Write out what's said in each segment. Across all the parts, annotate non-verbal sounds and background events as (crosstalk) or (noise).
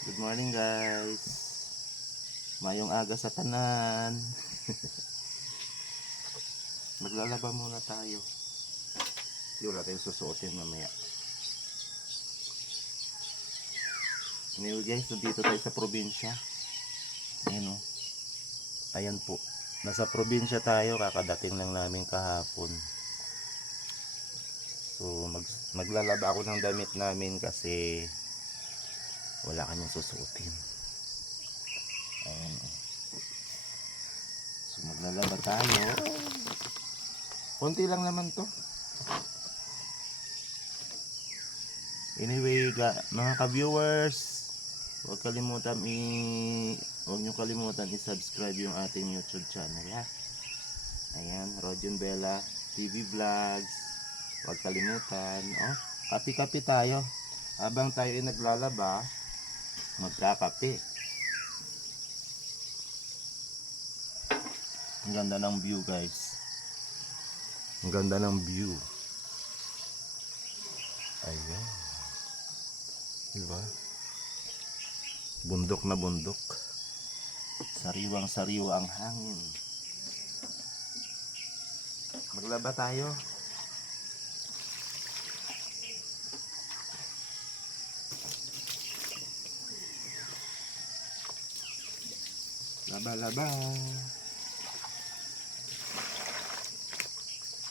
Good morning guys. Mayong aga sa tanan. (laughs) Maglalaba muna tayo. Yung wala tayong susuotin mamaya. Anyway guys, nandito tayo sa probinsya. Ayan o. Ayan po. Nasa probinsya tayo, kakadating lang namin kahapon. So, mag, maglalaba ako ng damit namin kasi wala kanyang susuotin. Ayan. So, maglalaba tayo. Konti lang naman to. Anyway, ga, mga ka-viewers, huwag kalimutan i huwag niyo kalimutan i-subscribe yung ating YouTube channel ha. Ayan, Rodion Bella TV Vlogs. Huwag kalimutan. Oh, kapi-kapi tayo. Habang tayo ay naglalaba, magkakape. Ang ganda ng view guys. Ang ganda ng view. Ayan. Diba? Bundok na bundok. Sariwang sariwa ang hangin. Maglaba tayo. Laba, laba.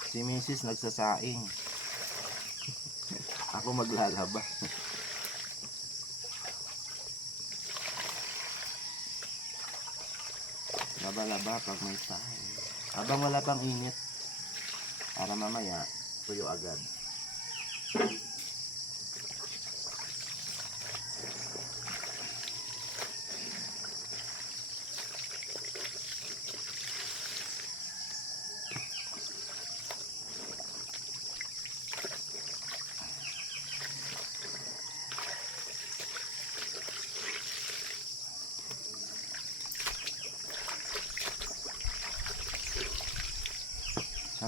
Si Mrs. nagsasaing. (laughs) Ako maglalaba. (laughs) Laba-laba pag may saing. Habang wala pang init. Para mamaya, tuyo agad.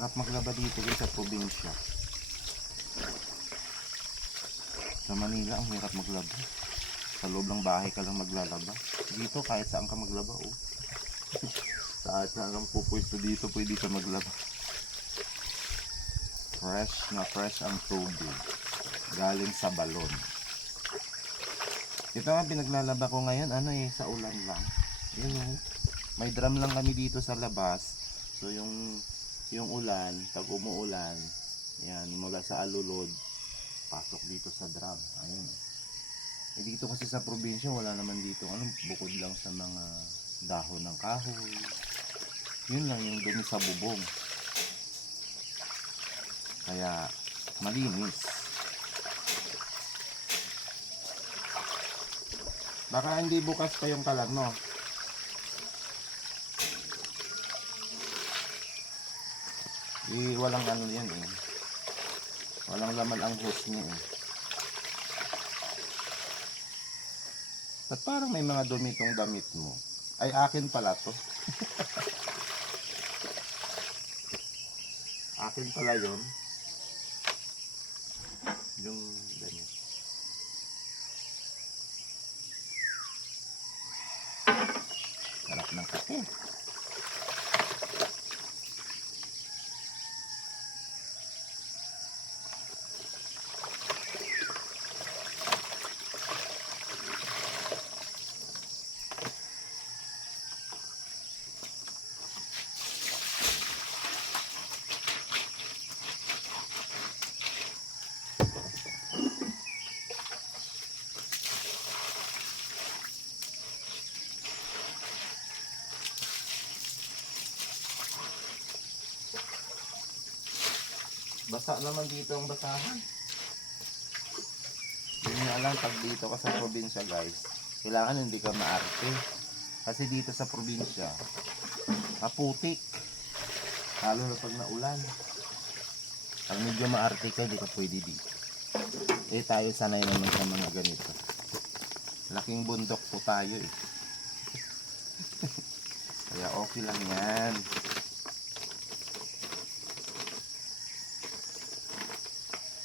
Sarap maglaba dito sa probinsya. Sa Manila, ang hirap maglaba. Sa loob ng bahay ka lang maglalaba. Dito, kahit saan ka maglaba, oh. (laughs) kahit saan kang pupwesto dito, pwede ka maglaba. Fresh na fresh ang tubig. Galing sa balon. Ito nga, pinaglalaba ko ngayon, ano eh, sa ulan lang. Yun oh. May drum lang kami dito sa labas. So, yung yung ulan, pag umuulan, yan, mula sa alulod, pasok dito sa drum. Ayun. Eh dito kasi sa probinsya, wala naman dito, ano, bukod lang sa mga dahon ng kahoy. Yun lang yung dumi sa bubong. Kaya, malinis. Baka hindi bukas pa yung kalan mo. Eh, walang ano yan eh. Walang laman ang hose niya eh. At parang may mga dumi damit mo. Ay, akin pala to. (laughs) akin pala yon Yung damit. Sarap ng kape. Basa naman dito ang basahan. Hindi nga lang pag dito ka sa probinsya guys, kailangan hindi ka maarte. Kasi dito sa probinsya, maputik. Lalo na pag naulan. Pag medyo maarte ka, hindi ka pwede dito. Eh tayo sanay naman sa mga ganito. Laking bundok po tayo eh. (laughs) Kaya okay lang yan.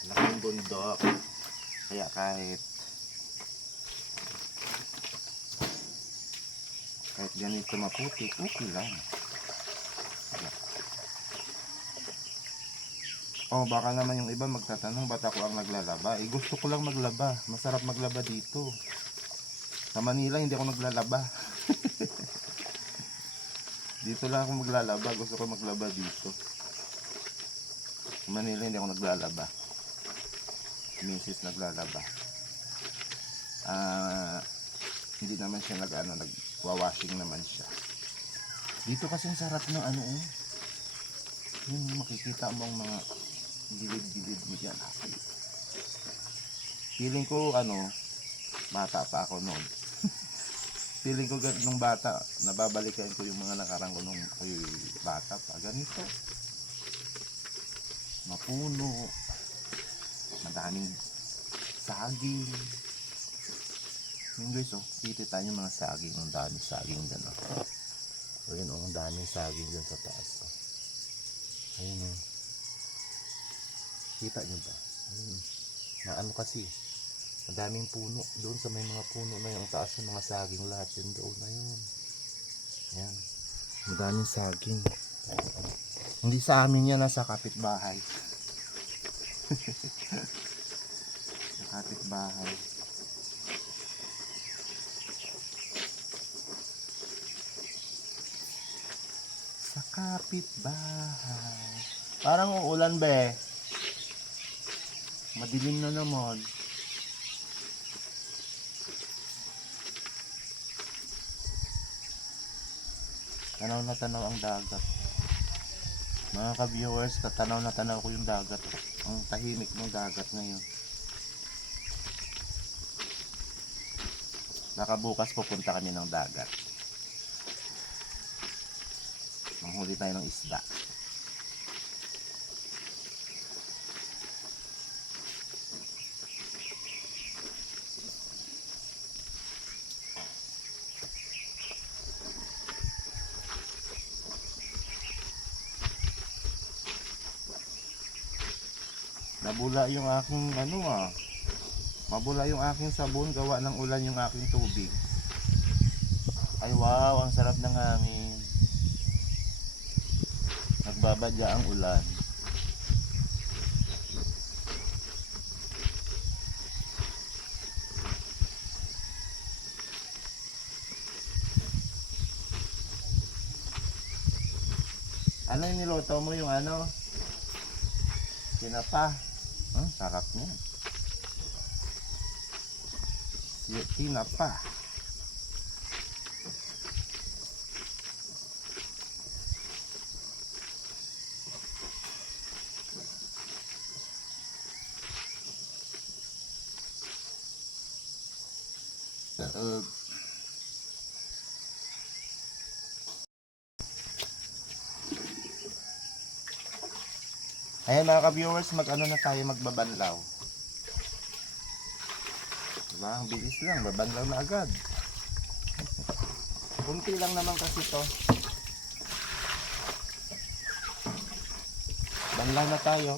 Laking bundok. Kaya kahit Kahit ganito maputik, okay lang. Oh, baka naman yung iba magtatanong ba't ako ang naglalaba? Eh, gusto ko lang maglaba. Masarap maglaba dito. Sa Manila, hindi ako naglalaba. (laughs) dito lang ako maglalaba. Gusto ko maglaba dito. Sa Manila, hindi ako naglalaba. Misis naglalaba. Ah, hindi naman siya nag ano, nagwa-washing naman siya. Dito kasi sarap ng ano oh. Yun makikita mo ang mga gilid-gilid mo dyan. Feeling ko ano, bata pa ako noon. (laughs) Feeling ko nung bata, nababalikan ko yung mga nakarang ko nung ako'y bata pa. Ganito. Mapuno. Madaming saging. Yun guys, oh, kita tayo yung mga saging. Ang daming saging dyan, oh. O yun, oh, ang daming saging dyan sa taas, oh. Ayun, oh. Kita nyo ba? Ayun. Na ano kasi, madaming puno. Doon sa may mga puno na yung taas ng mga saging lahat yun doon na yun. Ayan. Madaming saging. Hindi sa amin yan, nasa kapitbahay. Sa kapitbahay. Sa kapitbahay. Parang uulan be. Madilim na naman. Tanaw na tanaw ang dagat. Mga ka-viewers, tatanaw na tanaw ko yung dagat. Ang tahimik ng dagat ngayon. Baka bukas pupunta kami ng dagat. Manghuli tayo ng isda. Nabula yung aking ano ah. Mabula yung aking sabon gawa ng ulan yung aking tubig. Ay wow, ang sarap ng hangin. Nagbabadya ang ulan. Ano yung niluto mo yung ano? Tinapa. Sarap niya. Tinapa. Uh, Ayan mga ka-viewers, mag-ano na tayo magbabanlaw. Diba? Ang bilis lang, babanlaw na agad. (laughs) Kunti lang naman kasi to. Banlaw na tayo.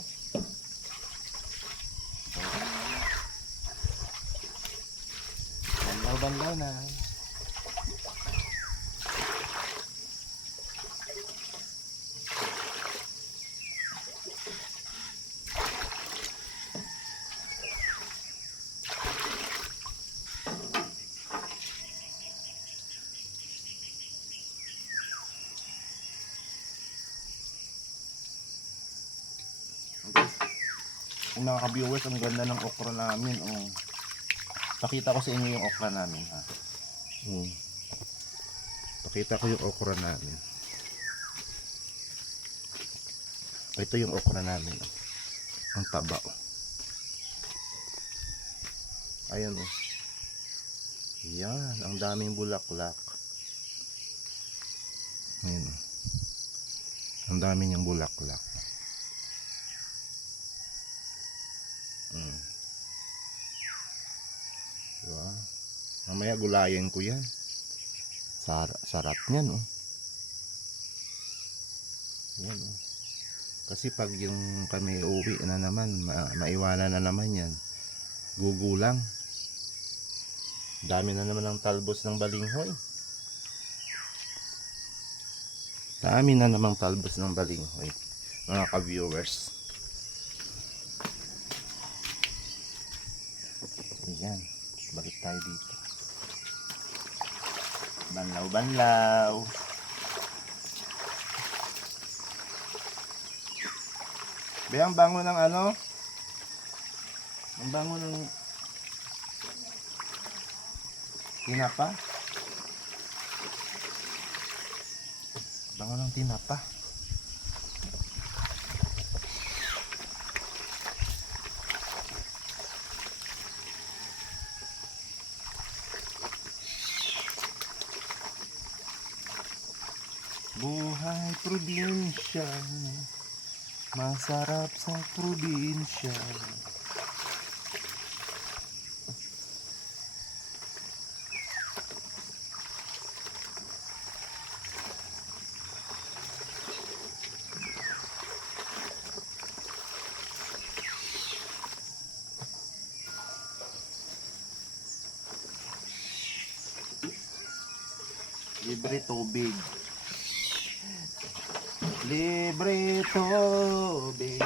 Banlaw, banlaw na. Mga ka-viewers, ang ganda ng okra namin. Oh. Pakita ko sa inyo yung okra namin. Ha? Hmm. Pakita ko yung okra namin. Ito yung okra namin. Oh. Ang taba. Oh. Ayan oh. Yan, ang daming bulaklak. Ayan oh. Ang dami niyang bulaklak. Mamaya gulayan ko yan. Sar sarap niyan, oh. Yan, oh. Kasi pag yung kami uwi na naman, ma maiwanan na naman yan. Gugulang. Dami na naman ng talbos ng balinghoy. Dami na namang talbos ng balinghoy, mga ka-viewers. Ayan, balik tayo dito. Banlaw, banlaw. Be, ang bango ng ano? Ang bango ng tinapa? Bango ng tinapa. Buhay probinsya Masarap sa probinsya. Libre tubig Libre tubig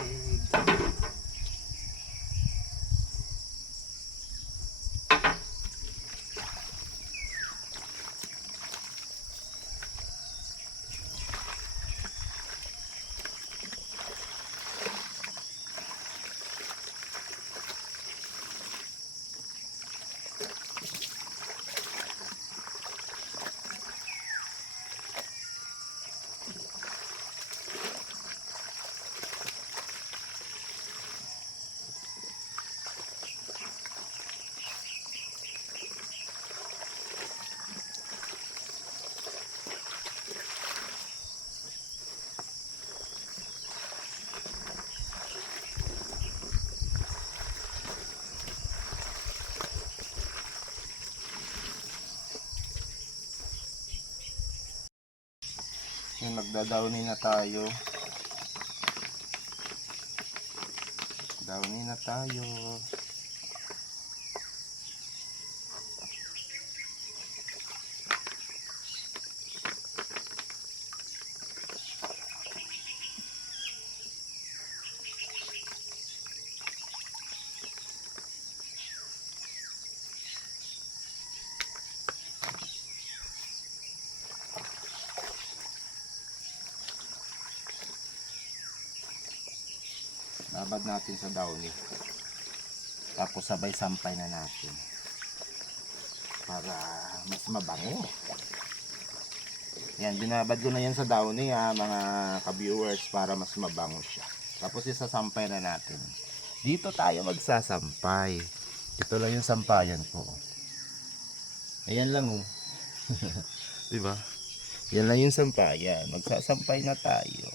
Yung nagdadowny na tayo. Downy na tayo Babad natin sa downy. Tapos sabay sampay na natin. Para mas mabango. Yan, binabad ko na yan sa downy ha, mga ka-viewers para mas mabango siya. Tapos isasampay na natin. Dito tayo magsasampay. Ito lang yung sampayan ko. Ayan lang oh. (laughs) 'Di ba? Yan lang yung sampayan. Magsasampay na tayo.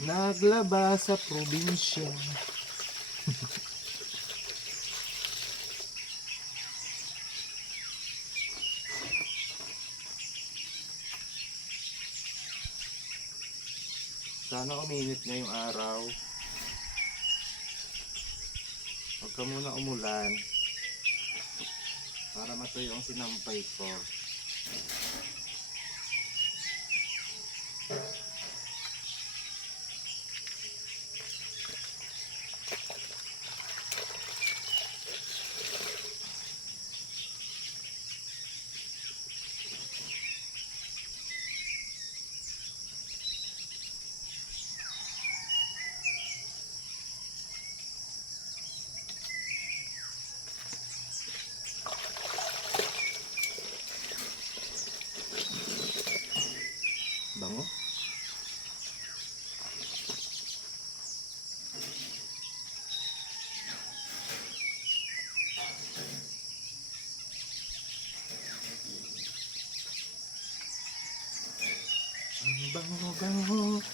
Naglaba sa probinsya. Sana uminit na yung araw. Huwag ka muna umulan. Para matuyo ang sinampay ko. Bango. Ang bango-bango,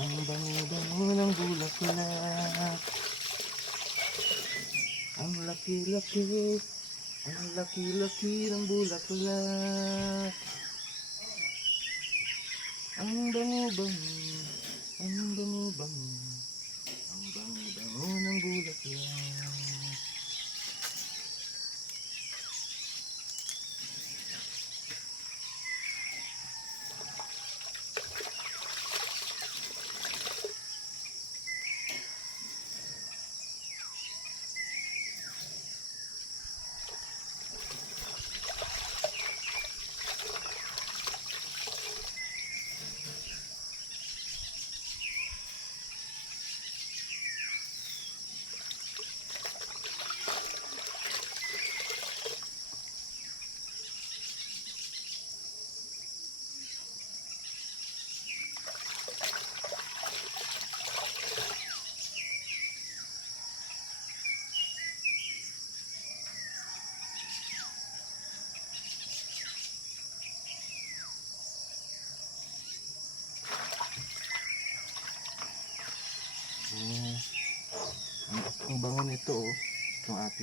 ang bango-bango ng bulaklak. Ang laki-laki, ang laki-laki ng bulaklak. Ang bango-bango, ang bango-bango, ang bango-bango ng bulaklak.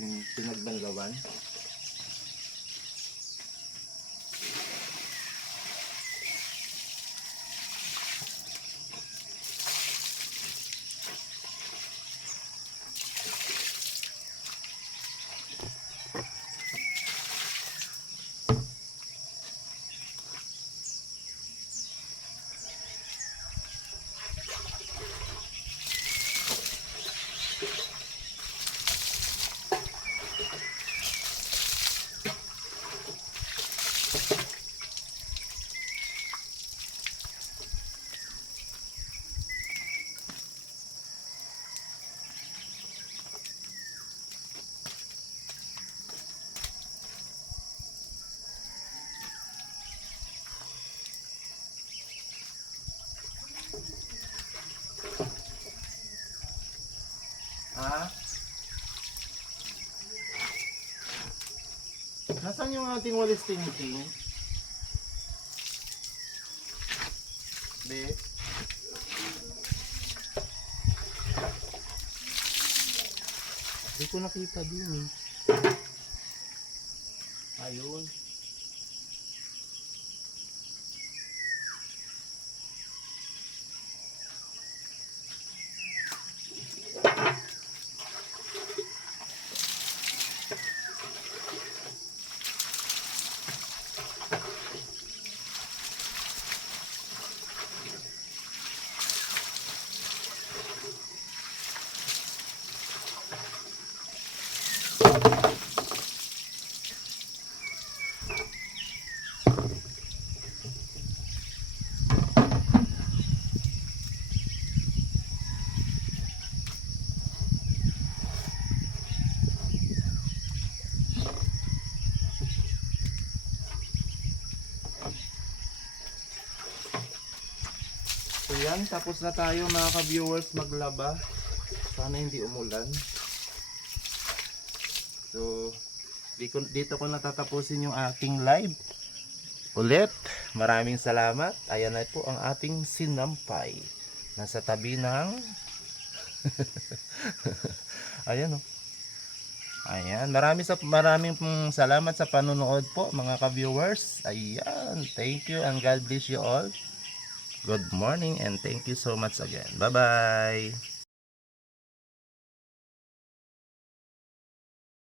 Ating pinagbanlawan. Nasaan yung ating walis tingting? Be? Hindi ko nakita din eh. Ayun. So yan, tapos na tayo mga ka-viewers maglaba. Sana hindi umulan. So, dito, ko natatapusin yung ating live. Ulit, maraming salamat. Ayan na po ang ating sinampay Nasa tabi ng (laughs) Ayan oh. Ayan, marami sa maraming salamat sa panonood po mga ka-viewers. Ayan, thank you and God bless you all. Good morning and thank you so much again. Bye-bye.